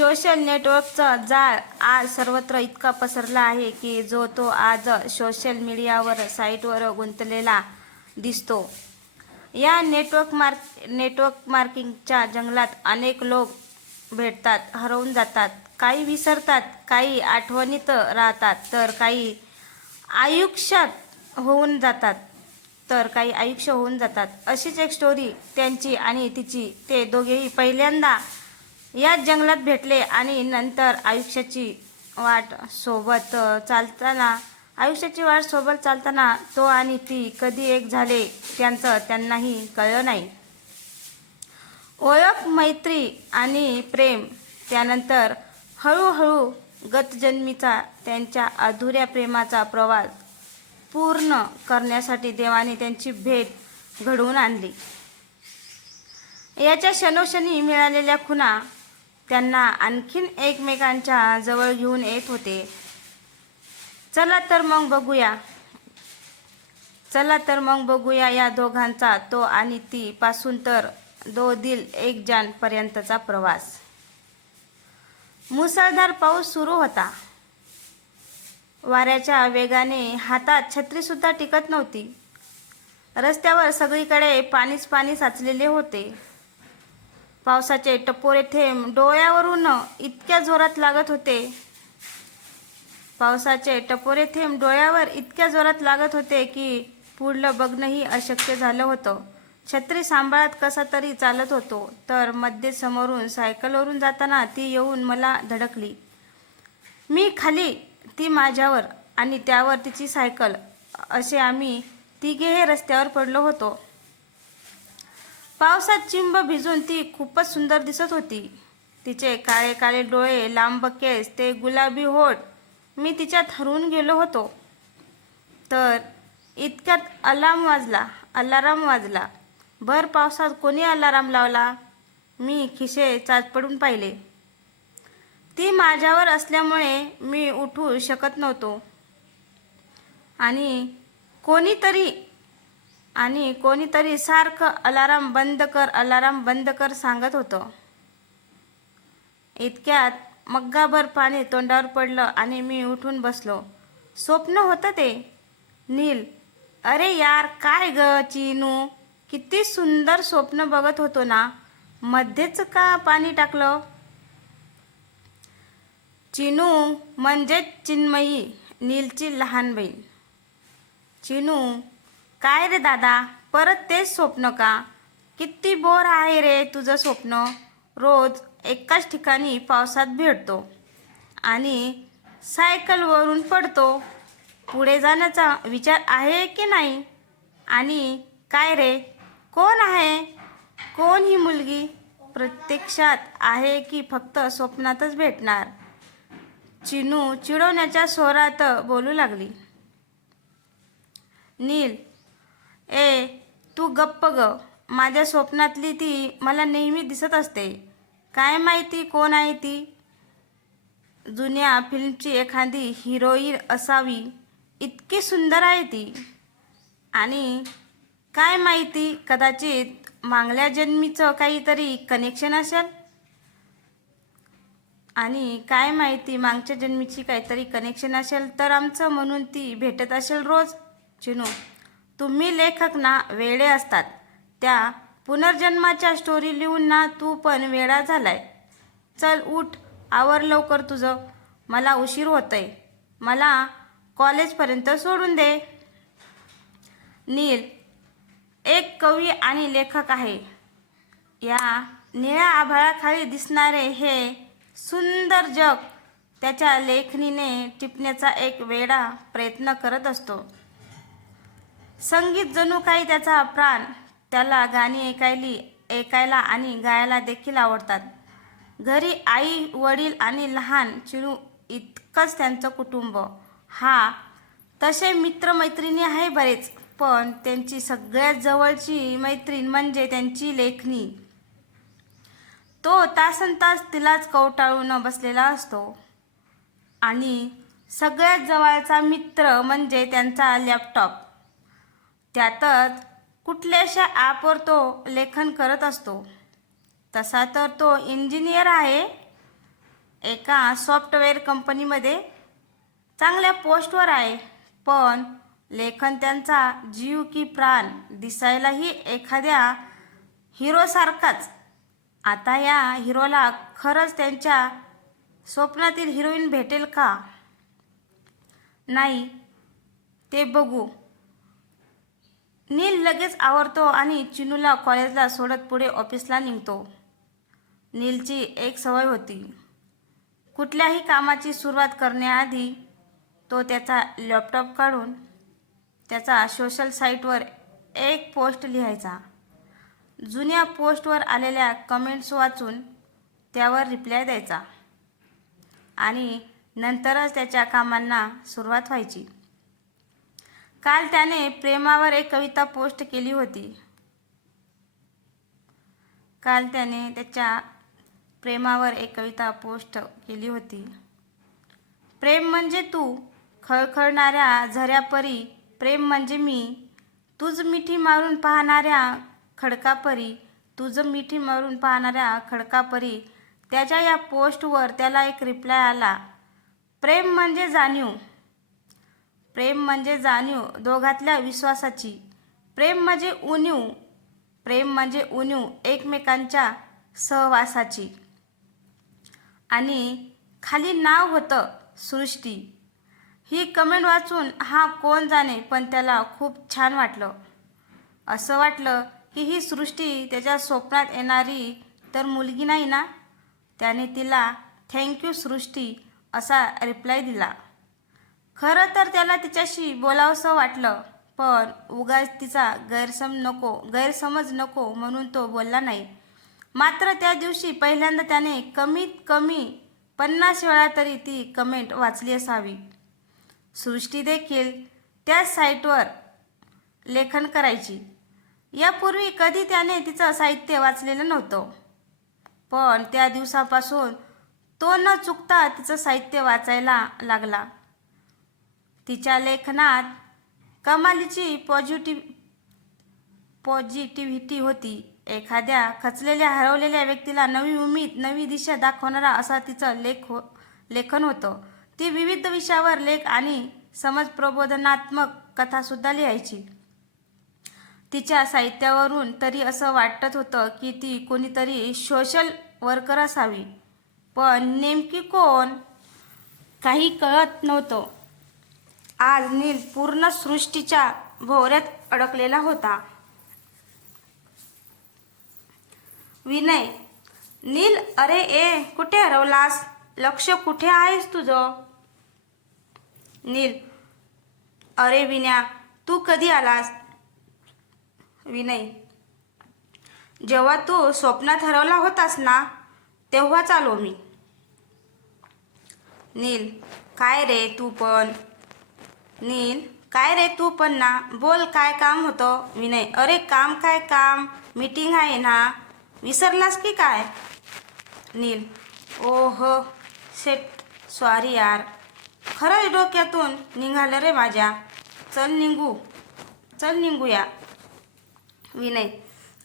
Social नेटवर्कचा जाळ आज सर्वत्र इतका पसरला आहे की जो तो आज सोशल मीडियावर साईटवर गुंतलेला दिसतो. या नेटवर्क मार्क नेटवर्क मार्किंगच्या जंगलात अनेक लोक भेटतात हरवून जातात. काही विसरतात काही आठवणीत राहतात तर काही आयुष्यात होऊन जातात तर काही आयुष्य होऊन जातात. अशीच एक स्टोरी त्यांची आणि तिची. ते दोघेही पहिल्यांदा याच जंगलात भेटले आणि नंतर आयुष्याची वाट सोबत चालताना आयुष्याची वाट सोबत चालताना तो आणि ती कधी एक झाले त्यांचं त्यांनाही कळलं नाही. ओळख मैत्री आणि प्रेम त्यानंतर हळूहळू गतजन्मीचा त्यांच्या अधुऱ्या प्रेमाचा प्रवास पूर्ण करण्यासाठी देवाने त्यांची भेट घडवून आणली. याच्या क्षणोक्षणी मिळालेल्या खुणा त्यांना आणखीन एकमेकांच्या जवळ घेऊन येत होते. चला तर मग बघूया. चला तर मग बघूया या दोघांचा तो आणि ती पासून तर दो दिल एक जान पर्यंतचा प्रवास. मुसळधार पाऊस सुरू होता. वाऱ्याच्या वेगाने हातात छत्रीसुद्धा टिकत नव्हती. रस्त्यावर सगळीकडे पाणीच पाणी साचलेले होते. पावसाचे टपोरे थेंब डोळ्यावरून इतक्या जोरात लागत होते. पावसाचे टपोरे थेंब डोळ्यावर इतक्या जोरात लागत होते की पुढलं बघणंही अशक्य झालं होतं. छत्री सांभाळत कसा तरी चालत होतो तर मध्ये समोरून सायकलवरून जाताना ती येऊन मला धडकली. मी खाली ती माझ्यावर आणि त्यावर तिची सायकल असे आम्ही तिघेही रस्त्यावर पडलो होतो. पावसात चिंब भिजून ती खूपच सुंदर दिसत होती. तिचे काळे काळे डोळे लांब केस ते गुलाबी होठ मी तिच्यात हरवून गेलो होतो. तर इतक्यात अलार्म वाजला अलाराम वाजला. भर पावसात कोणी अलाराम लावला? मी खिसे चाच पडून पाहिले. ती माझ्यावर असल्यामुळे मी उठू शकत नव्हतो. आणि कोणीतरी आणि कोणीतरी सारखं अलाराम बंद कर अलाराम बंद कर सांगत होतं. इतक्यात मग्गाभर पाणी तोंडावर पडलं आणि मी उठून बसलो. स्वप्न होतं ते. नील अरे यार काय ग चिनू? किती सुंदर स्वप्न बघत होतो ना. मध्येच का पाणी टाकलं? चिनू म्हणजेच चिन्मयी नीलची लहान बहीण. चिनू काय रे दादा? परत तेच स्वप्न का? किती बोर आहे रे तुझं स्वप्न. रोज एकाच ठिकाणी पावसात भेटतो. आणि सायकलवरून पडतो. पुढे जाण्याचा विचार आहे की नाही? आणि काय रे? कोण आहे? कोण ही मुलगी? प्रत्यक्षात आहे की फक्त स्वप्नातच भेटणार? चिनू चिडवण्याच्या स्वरात बोलू लागली. नील ए तू गप्प ग. माझ्या स्वप्नातली ती मला नेहमी दिसत असते. काय माहिती कोण आहे ती? जुन्या फिल्मची एखादी हिरोईन असावी. इतकी सुंदर आहे ती. आणि काय माहिती कदाचित मागल्या जन्मीचं काहीतरी कनेक्शन असेल? आणि काय माहिती मागच्या जन्मीची काहीतरी कनेक्शन असेल? तर आमचं म्हणून ती भेटत असेल रोज. चिनू तुम्ही लेखक ना वेडे असतात. त्या पुनर्जन्माच्या स्टोरी लिहून ना तू पण वेडा झालाय. चल उठ आवर लवकर तुझं. मला उशीर होतंय. मला कॉलेजपर्यंत सोडून दे. नील एक कवी आणि लेखक आहे. या निळ्या आभाळाखाली दिसणारे हे सुंदर जग त्याच्या लेखणीने टिपण्याचा एक वेडा प्रयत्न करत असतो. संगीत जणू काही त्याचा प्राण त्याला गाणी ऐकायली ऐकायला आणि गायला देखील आवडतात. घरी आई वडील आणि लहान चिडू इतकंच त्यांचं कुटुंब. हा तसे मित्रमैत्रिणी आहे बरेच पण त्यांची सगळ्यात जवळची मैत्रीण म्हणजे त्यांची लेखणी. तो तासन तास तिलाच कवटाळून बसलेला असतो. आणि सगळ्यात जवळचा मित्र म्हणजे त्यांचा लॅपटॉप. त्यातच कुठल्याशा ॲपवर तो लेखन करत असतो. तसा तर तो इंजिनियर आहे. एका सॉफ्टवेअर कंपनीमध्ये चांगल्या पोस्टवर आहे. पण लेखन त्यांचा जीव की प्राण दिसायलाही एखाद्या हिरोसारखाच. आता या हिरोला खरंच त्यांच्या स्वप्नातील हिरोईन भेटेल का? नाही ते बघू. नील लगेच आवरतो आणि चिनूला कॉलेजला सोडत पुढे ऑफिसला निघतो. नीलची एक सवय होती. कुठल्याही कामाची सुरुवात करण्याआधी तो त्याचा लॅपटॉप काढून त्याचा सोशल साईटवर एक पोस्ट लिहायचा. जुन्या पोस्टवर आलेल्या कमेंट्स वाचून त्यावर रिप्लाय द्यायचा आणि नंतरच त्याच्या कामांना सुरुवात व्हायची. काल त्याने प्रेमावर एक कविता पोस्ट केली होती. काल त्याने त्याच्या प्रेमावर एक कविता पोस्ट केली होती. प्रेम म्हणजे तू खळखळणाऱ्या झऱ्यापरी. प्रेम म्हणजे मी तुझ मिठी मारून पाहणाऱ्या खडकापरी. तुझं मिठी मारून पाहणाऱ्या खडकापरी. त्याच्या या पोस्टवर त्याला एक रिप्लाय आला. प्रेम म्हणजे जाणीव. प्रेम म्हणजे जाणीव दोघातल्या विश्वासाची. प्रेम म्हणजे उणीव प्रेम म्हणजे उणीव एकमेकांच्या सहवासाची. आणि खाली नाव होतं सृष्टी. ही कमेंट वाचून हा कोण जाणे पण त्याला खूप छान वाटलं. असं वाटलं की ही सृष्टी त्याच्या स्वप्नात येणारी तर मुलगी नाही ना? त्याने तिला थँक्यू सृष्टी असा रिप्लाय दिला. खरं तर त्याला तिच्याशी बोलावंसं वाटलं पण उगाच तिचा गैरसम नको गैरसमज नको म्हणून तो बोलला नाही. मात्र त्या दिवशी पहिल्यांदा त्याने कमीत कमी पन्नास वेळा तरी ती कमेंट वाचली असावी. सृष्टी देखील त्याच साईटवर लेखन करायची. यापूर्वी कधी त्याने तिचं साहित्य वाचलेलं नव्हतं. पण त्या दिवसापासून तो न चुकता तिचं साहित्य वाचायला लागला. तिच्या लेखनात कमालीची पॉझिटिव्ह पॉझिटिव्हिटी होती. एखाद्या खचलेल्या हरवलेल्या व्यक्तीला नवी उमेद नवी दिशा दाखवणारा असा तिचं लेख हो लेखन होतं. ती विविध विषयावर लेख आणि समज प्रबोधनात्मक कथासुद्धा लिहायची. तिच्या साहित्यावरून तरी असं वाटत होतं की ती कोणीतरी सोशल वर्कर असावी. पण नेमकी कोण? काही कळत नव्हतं. आज नील पूर्ण सृष्टीच्या भोवऱ्यात अडकलेला होता. विनय नील अरे ए कुठे हरवलास? लक्ष कुठे आहेस तुझं? नील अरे विन्या तू कधी आलास? विनय जेव्हा तू स्वप्नात हरवला होतास ना तेव्हाच आलो मी. नील काय रे तू पण? नील काय रे तू पण ना बोल काय काम होतं? विनय अरे काम काय काम? मीटिंग आहे ना? विसरलास की काय? नील ओह सेट सॉरी यार. खरंच डोक्यातून निघालं रे माझ्या. चल निघू. चल निघूया. विनय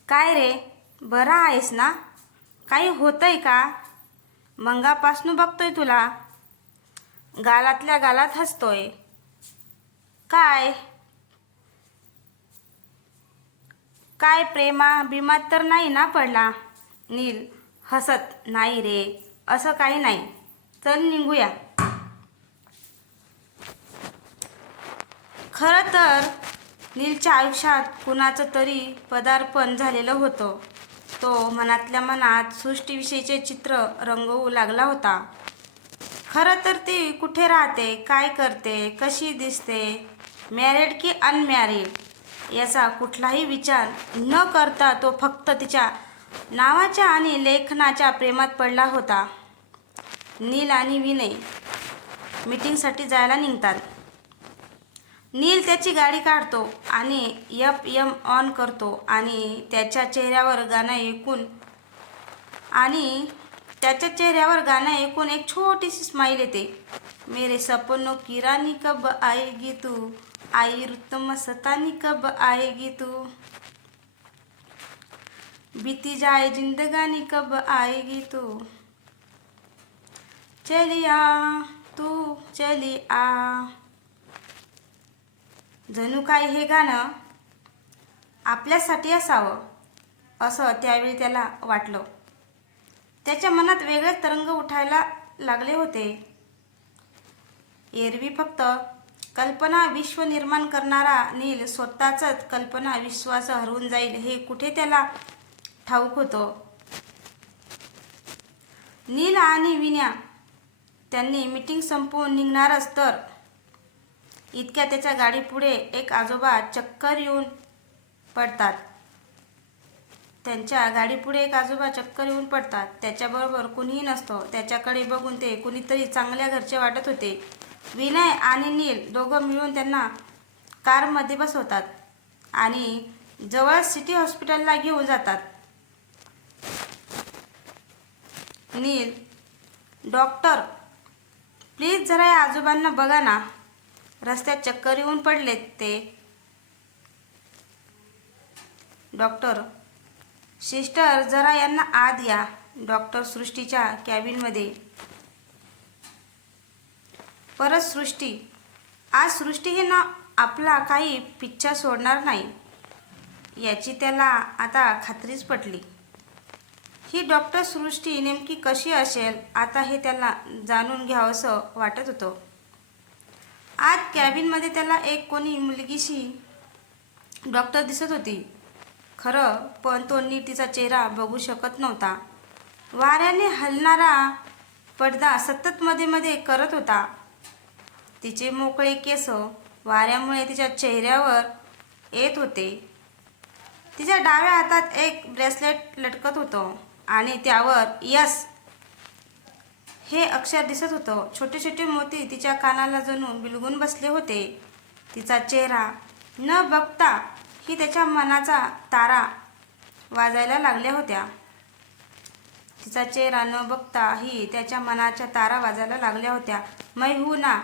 काय रे? बरा आहेस ना? काही होतंय का? मंगापासून बघतोय तुला. गालातल्या गालात हसतोय. काय? काय प्रेमा? बिमात तर नाही ना पडला. नील हसत नाही रे असं काही नाही. चल निघूया. खरं तर नीलच्या आयुष्यात कुणाचं तरी पदार्पण झालेलं होतं. तो मनातल्या मनात सृष्टीविषयीचे चित्र रंगवू लागला होता. खरं तर ती कुठे राहते? काय करते? कशी दिसते? मॅरिड की अनमॅरिड याचा कुठलाही विचार न करता तो फक्त तिच्या नावाच्या आणि लेखनाच्या प्रेमात पडला होता. नील आणि विनय मीटिंगसाठी जायला निघतात. नील त्याची गाडी काढतो आणि यप यम ऑन करतो आणि त्याच्या चेहऱ्यावर गाणं ऐकून आणि त्याच्या चेहऱ्यावर गाणं ऐकून एक छोटीशी स्माईल येते. मेरे सपनो किराणी कब आएगी तू? आई रुतम सतानी कब आएगी तू? बीती जाए जिंदगानी कब आएगी तू? चलिया तू चली आ। जणू काय हे गाणं आपल्यासाठी असावं असं त्यावेळी त्याला वाटलं. त्याच्या मनात वेगळे तरंग उठायला लागले होते. एरवी फक्त कल्पना विश्व निर्माण करणारा नील स्वतःचाच कल्पना विश्वास हरवून जाईल हे कुठे त्याला ठाऊक होतं? नील आणि विन्या त्यांनी मीटिंग संपवून निघणारच तर इतक्या त्याच्या गाडीपुढे एक आजोबा चक्कर येऊन पडतात. त्यांच्या गाडीपुढे एक आजोबा चक्कर येऊन पडतात. त्याच्याबरोबर कुणीही नसतं. त्याच्याकडे बघून ते कुणीतरी चांगल्या घरचे वाटत होते. विनय आणि नील दोघं मिळून त्यांना कारमध्ये बसवतात आणि जवळ सिटी हॉस्पिटलला घेऊन जातात. नील डॉक्टर प्लीज जरा या आजोबांना बघा ना. रस्त्यात चक्कर येऊन पडलेत ते. डॉक्टर सिस्टर जरा यांना आत या. डॉक्टर सृष्टीच्या कॅबिनमध्ये परत सृष्टी आज सृष्टी हे ना आपला काही पिच्छा सोडणार नाही. याची त्याला आता खात्रीच पटली. ही डॉक्टर सृष्टी नेमकी कशी असेल आता हे त्याला जाणून घ्यावंसं वाटत होतं. आज कॅबिनमध्ये त्याला एक कोणी मुलगीशी डॉक्टर दिसत होती. खरं पण तो नीट तिचा चेहरा बघू शकत नव्हता. वाऱ्याने हलणारा पडदा सतत मध्ये मध्ये करत होता. तिचे मोकळे केस वाऱ्यामुळे तिच्या चेहऱ्यावर येत होते. तिच्या डाव्या हातात एक ब्रेसलेट लटकत होतं आणि त्यावर यस हे अक्षर दिसत होतं. छोटे छोटे मोती तिच्या कानाला जणू बिलगून बसले होते. तिचा चेहरा न बघता ही त्याच्या मनाचा तारा वाजायला लागल्या होत्या. तिचा चेहरा न बघता ही त्याच्या मनाच्या तारा वाजायला लागल्या होत्या. मै हू ना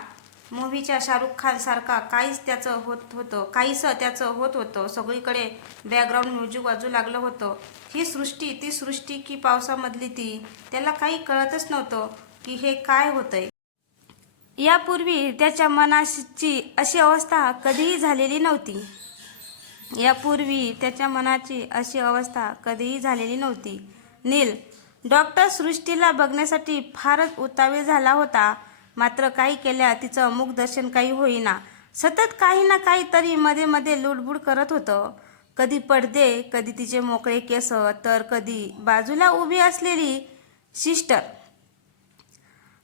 मूवीच्या शाहरुख खान सारखा काहीच त्याचं होत होतं काहीसं त्याचं होत होतं. सगळीकडे बॅकग्राऊंड म्युझिक वाजू लागलं होतं. ही सृष्टी ती सृष्टी की पावसामधली ती त्याला काही कळतच नव्हतं की हे काय होतंय. यापूर्वी त्याच्या मनाची अशी अवस्था कधीही झालेली नव्हती. यापूर्वी त्याच्या मनाची अशी अवस्था कधीही झालेली नव्हती. नील डॉक्टर सृष्टीला बघण्यासाठी फारच उतावीळ झाला होता. मात्र काही केल्या तिचं मुखदर्शन काही होईना. सतत काही ना काहीतरी मध्ये मध्ये लुडबुड करत होतं. कधी पडदे कधी तिचे मोकळे केस तर कधी बाजूला उभी असलेली सिस्टर.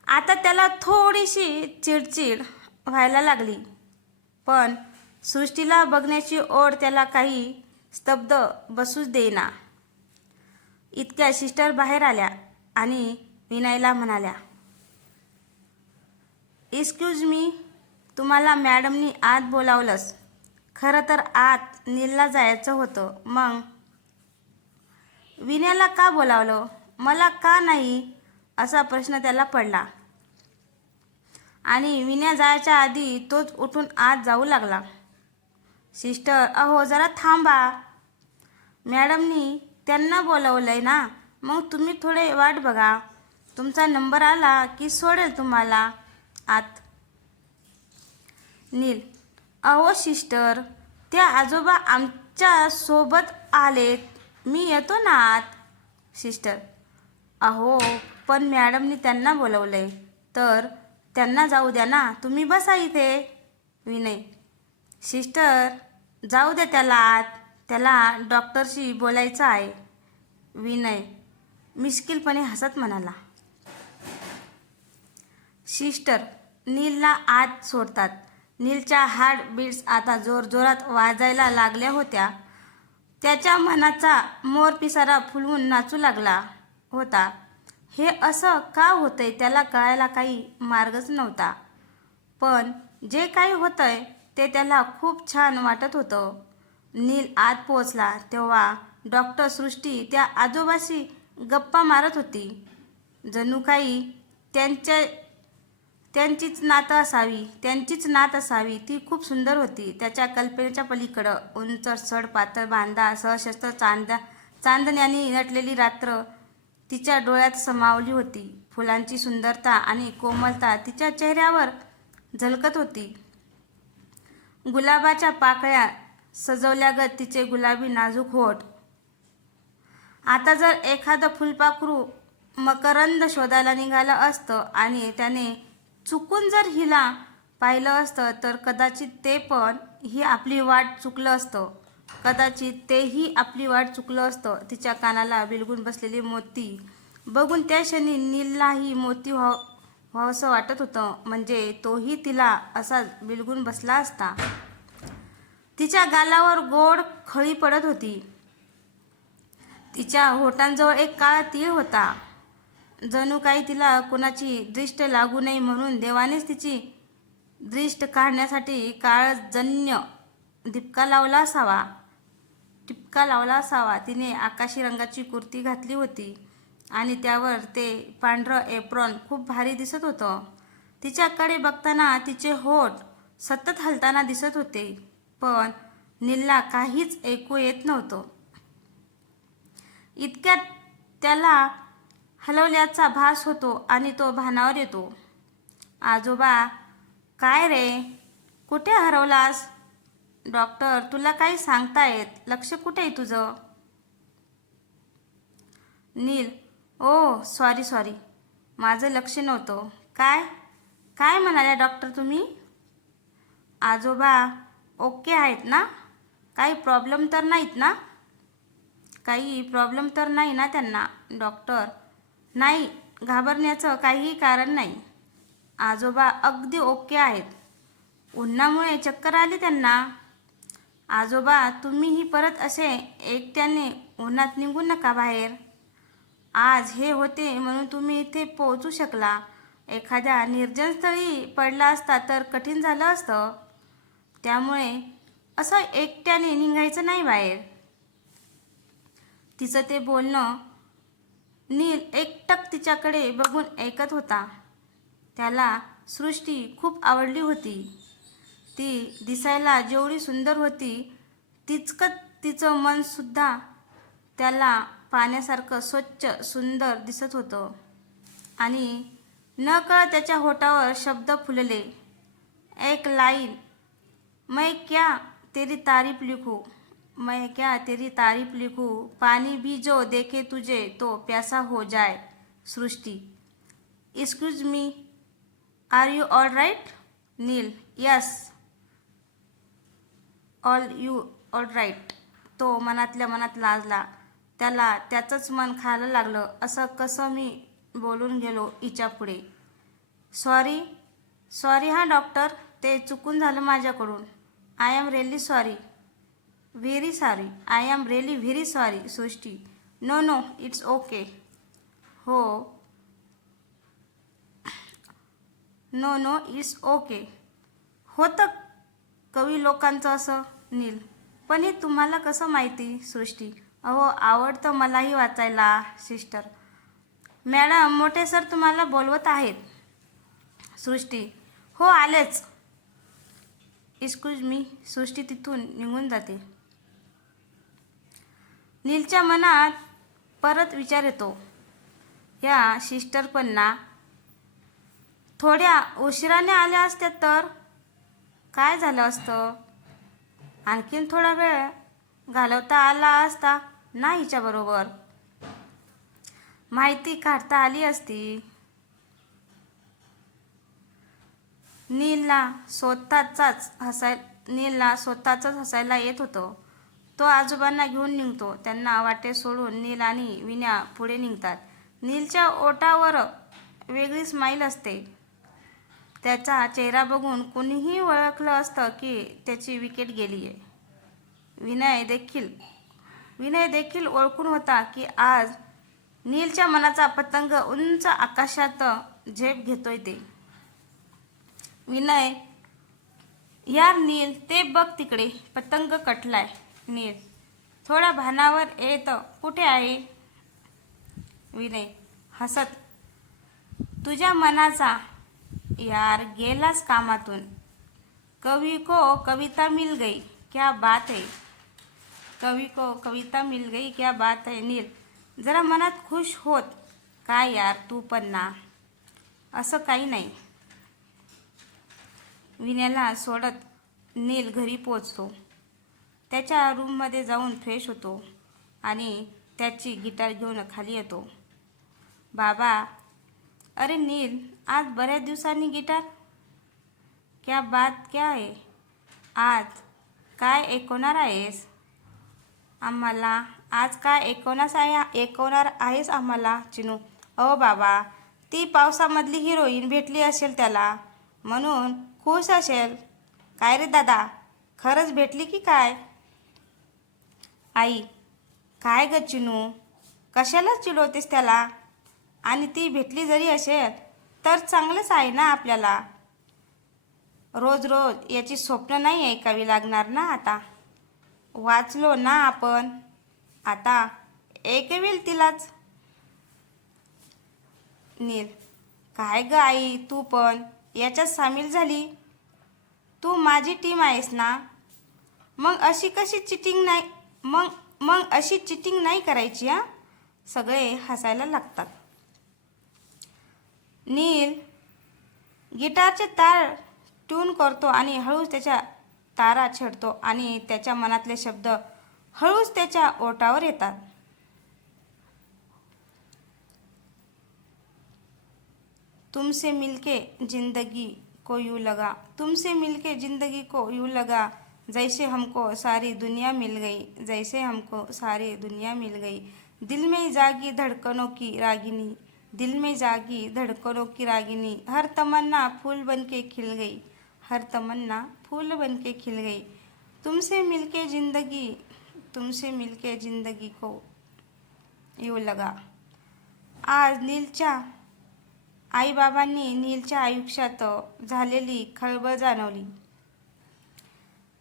आता त्याला थोडीशी चिडचिड व्हायला लागली. पण सृष्टीला बघण्याची ओढ त्याला काही स्तब्ध बसूच देईना. इतक्या सिस्टर बाहेर आल्या आणि विनयला म्हणाल्या एक्सक्यूज मी तुम्हाला मॅडमनी आत बोलावलंस. खरं तर आत नीलला जायचं होतं. मग? विण्याला का बोलावलं? मला का नाही? असा प्रश्न त्याला पडला. आणि विण्या जायच्या आधी तोच उठून आत जाऊ लागला. सिस्टर अहो जरा थांबा. मॅडमनी त्यांना बोलवलंय ना? मग तुम्ही थोडे वाट बघा. तुमचा नंबर आला की सोडेल तुम्हाला. आत. नील अहो सिस्टर त्या आजोबा आमच्यासोबत आलेत मी येतो ना आत. सिस्टर अहो पण मॅडमनी त्यांना बोलवलंय. तर त्यांना जाऊ द्या ना तुम्ही बसा इथे. विनय सिस्टर जाऊ द्या त्याला आत. त्याला डॉक्टरशी बोलायचं आहे. विनय मिश्किलपणे हसत म्हणाला. सिस्टर नीलला आत सोडतात. नीलच्या हार्ट बीट्स आता जोरजोरात वाजायला लागल्या होत्या. त्याच्या मनाचा मोर पिसारा फुलवून नाचू लागला होता. हे असं का होतंय त्याला कळायला काही मार्गच नव्हता. पण जे काही होतंय ते त्याला खूप छान वाटत होतं. नील आत पोचला तेव्हा डॉक्टर सृष्टी त्या आजोबाशी गप्पा मारत होती. जणू काही त्यांच्या त्यांचीच नात असावी त्यांचीच नात असावी ती खूप सुंदर होती. त्याच्या कल्पनेच्या पलीकडं उंच सड पातळ बांधा सशस्त्र चांदा चांदण्याने नटलेली रात्र तिच्या डोळ्यात समावली होती. फुलांची सुंदरता आणि कोमलता तिच्या चेहऱ्यावर झलकत होती. गुलाबाच्या पाकळ्या सजवल्यागत तिचे गुलाबी नाजूक होट आता जर एखादं फुलपाखरू मकरंद शोधायला निघालं असतं आणि त्याने चुकून जर हिला पाहिलं असतं तर कदाचित ते पण ही आपली वाट चुकलं असतं. कदाचित तेही आपली वाट चुकलं असतं. तिच्या कानाला बिलगून बसलेली मोती. बघून त्या क्षणी नीललाही मोती व्हाव व्हावंसं वाटत होतं. म्हणजे तोही तिला असा बिलगून बसला असता. तिच्या गालावर गोड खळी पडत होती. तिच्या होटांजवळ एक काळा तीळ होता. जणू काही तिला कुणाची दृष्ट लागू नये म्हणून देवानेच तिची दृष्ट काढण्यासाठी काळजन्य दिपका लावला असावा. टिपका लावला असावा. तिने आकाशी रंगाची कुर्ती घातली होती आणि त्यावर ते पांढरं एप्रॉन खूप भारी दिसत होतं. तिच्याकडे बघताना तिचे होठ सतत हलताना दिसत होते पण नीलला काहीच ऐकू येत नव्हतं. इतक्यात त्याला हलवल्याचा भास होतो आणि तो भानावर येतो. आजोबा काय रे? कुठे हरवलास? डॉक्टर तुला काही सांगतायत लक्ष कुठे आहे तुझं? Neel oh sorry sorry. माझं लक्ष नव्हतं. काय? काय म्हणाल्या डॉक्टर तुम्ही? आजोबा ओके आहेत ना? काही प्रॉब्लेम तर नाहीत ना? काही प्रॉब्लेम तर नाही ना त्यांना डॉक्टर. नाही घाबरण्याचं काहीही कारण नाही. आजोबा अगदी ओके आहेत. उन्हामुळे चक्कर आली त्यांना. आजोबा तुम्हीही परत असे एकट्याने उन्हात निघू नका बाहेर. आज हे होते म्हणून तुम्ही इथे पोहोचू शकला. एखाद्या निर्जन स्थळी पडला असता तर कठीण झालं असतं. त्यामुळे असं एकट्याने निघायचं नाही बाहेर. तिचं ते बोलणं नील एकटक तिच्याकडे बघून ऐकत होता. त्याला सृष्टी खूप आवडली होती. ती दिसायला जेवढी सुंदर होती तिचकत तिचं मनसुद्धा त्याला पाण्यासारखं स्वच्छ सुंदर दिसत होतं. आणि नकळ त्याच्या होठावर शब्द फुलले. एक लाईन मैं क्या तेरी तारीफ लिखू? मैं क्या तेरी तारीफ लिखूँ? पानी भी जो देखे तुझे तो प्यासा हो जाए। Srishti. Excuse me are you all right Neel yes all you all right तो मनातल्या मनात लाजला. त्याला त्याचंच मन खायला लागलं. असं कसं मी बोलून गेलो हिच्या पुढे सॉरी सॉरी हां डॉक्टर ते चुकून झालं माझ्याकडून. I am really sorry very sorry I am really very sorry Srishti no no it's okay हो नो नो इट्स ओके होतं कवी लोकांचं असं नील. पण हे तुम्हाला कसं माहिती सृष्टी? अहो आवडतं मलाही वाचायला सिस्टर. मॅडम मोठे सर तुम्हाला बोलवत आहेत. सृष्टी. हो आलेच. एक्सक्यूज मी सृष्टी तिथून निघून जाते. नीलच्या मनात परत विचार येतो. या सिस्टर थोड्या उशिराने आल्या असत्या तर काय झालं असतं? आणखीन थोडा वेळ घालवता आला असता ना हिच्याबरोबर माहिती काढता आली असती. नीलला स्वतःचाच हसाय नीलला स्वतःचाच हसायला येत होतं. तो आजोबांना घेऊन निघतो. त्यांना वाटे सोडून नील आणि विन्या पुढे निघतात. नीलच्या ओटावर वेगळी स्माईल असते. त्याचा चेहरा बघून कुणीही ओळखलं असतं की त्याची विकेट गेली आहे विनय देखील विनय देखील ओळखून होता की आज नीलच्या मनाचा पतंग उंच आकाशात झेप घेतोय ते. विनय यार नील ते बघ तिकडे पतंग कटलाय. नीर. थोडा भानावर येत. कुठे आहे? विनय हसत. तुझ्या मनाचा यार गेलाच कामातून. कवी को कविता मिल गई क्या बात है. कवी को कविता मिल गई क्या बात है नीर. जरा मनात खुश होत. काय यार तू पण ना. असं काही नाही. विण्याला सोडत नील घरी पोचतो. त्याच्या रूममध्ये जाऊन फ्रेश होतो आणि त्याची गिटार घेऊन खाली येतो. बाबा अरे नील आज बऱ्याच दिवसांनी गिटार क्या बात क्या आहे आज काय ऐकवणार आहेस? आम्हाला आज काय ऐकवणार आहे ऐकवणार आहेस आम्हाला चिनू? अहो बाबा ती पावसामधली हिरोईन भेटली असेल त्याला. म्हणून खुश असेल. काय रे दादा? खरंच भेटली की काय? आई काय ग चिनू? कशाला चिडवतेस त्याला? आणि ती भेटली जरी असेल तर चांगलंच आहे ना आपल्याला? रोज रोज याची स्वप्न नाही ऐकावी लागणार ना आता? वाचलो ना आपण. आता ऐकवेल तिलाच. नील काय ग आई तू पण? याच्यात सामील झाली? तू माझी टीम आहेस ना? मग अशी कशी चिटिंग नाही मग मग अशी चिटिंग नाही करायची हा? सगळे हसायला लागतात. नील गिटारचे तार ट्यून करतो आणि हळूच त्याच्या तारा छेडतो आणि त्याच्या मनातले शब्द हळूच त्याच्या ओटावर येतात. तुमसे मिलके जिंदगी को यू लगा तुमसे मिलके जिंदगी को यू लगा जैसे हमको सारी दुनिया मिल गई जैसे हमको सारी दुनिया मिल गई। दिल में जागी धड़कनों की रागिनी दिल में जागी धड़कनों की रागिनी। हर तमन्ना फूल बन के खिल गई हर तमन्ना फूल बन के खिल गई। तुमसे मिलके जिंदगी तुमसे मिलके जिंदगी को यूँ लगा। आज नीलच्या आईबाबांनी नीलच्या आयुष्यात झालेली खळबळ जाणवली।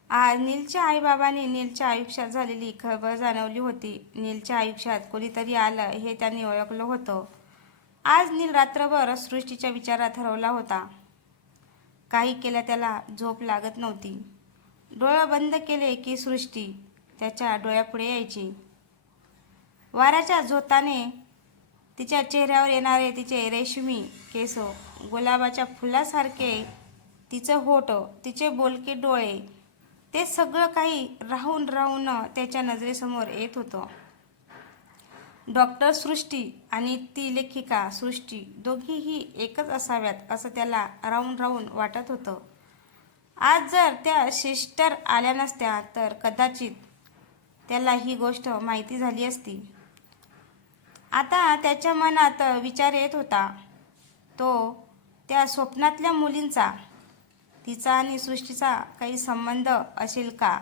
आज नीलच्या आईबाबांनी नीलच्या आयुष्यात झालेली खळबळ जाणवली होती. नीलच्या आयुष्यात कोणीतरी आलं हे त्यांनी ओळखलं होतं. आज नील रात्रभर सृष्टीच्या विचारात हरवला होता. काही केल्या त्याला झोप लागत नव्हती. डोळं बंद केले की सृष्टी त्याच्या डोळ्यापुढे यायची. वाऱ्याच्या झोताने तिच्या चेहऱ्यावर येणारे तिचे रेशमी केस गुलाबाच्या फुलासारखे तिचं होठ तिचे बोलके डोळे ते सगळं काही राहून राहून त्याच्या नजरेसमोर येत होतं. डॉक्टर सृष्टी आणि ती लेखिका सृष्टी दोघीही एकच असाव्यात असं त्याला राहून राहून वाटत होतं. आज जर त्या सिस्टर आल्या नसत्या तर कदाचित त्याला ही गोष्ट माहिती झाली असती. आता त्याच्या मनात विचार येत होता. तो त्या स्वप्नातल्या मुलींचा तिचा आणि सृष्टीचा काही संबंध असेल का?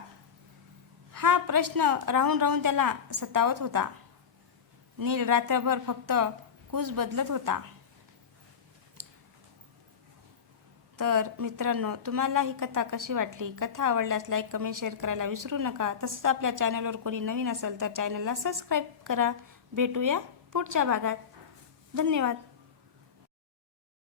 हा प्रश्न राहून राहून त्याला सतावत होता. नील रात्रभर फक्त कूस बदलत होता. तर मित्रांनो तुम्हाला ही कथा कशी वाटली? कथा आवडल्यास लाईक कमेंट शेअर करायला विसरू नका. तसंच आपल्या चॅनलवर कोणी नवीन असेल तर चॅनलला सबस्क्राईब करा. भेटूया पुढच्या भागात. धन्यवाद.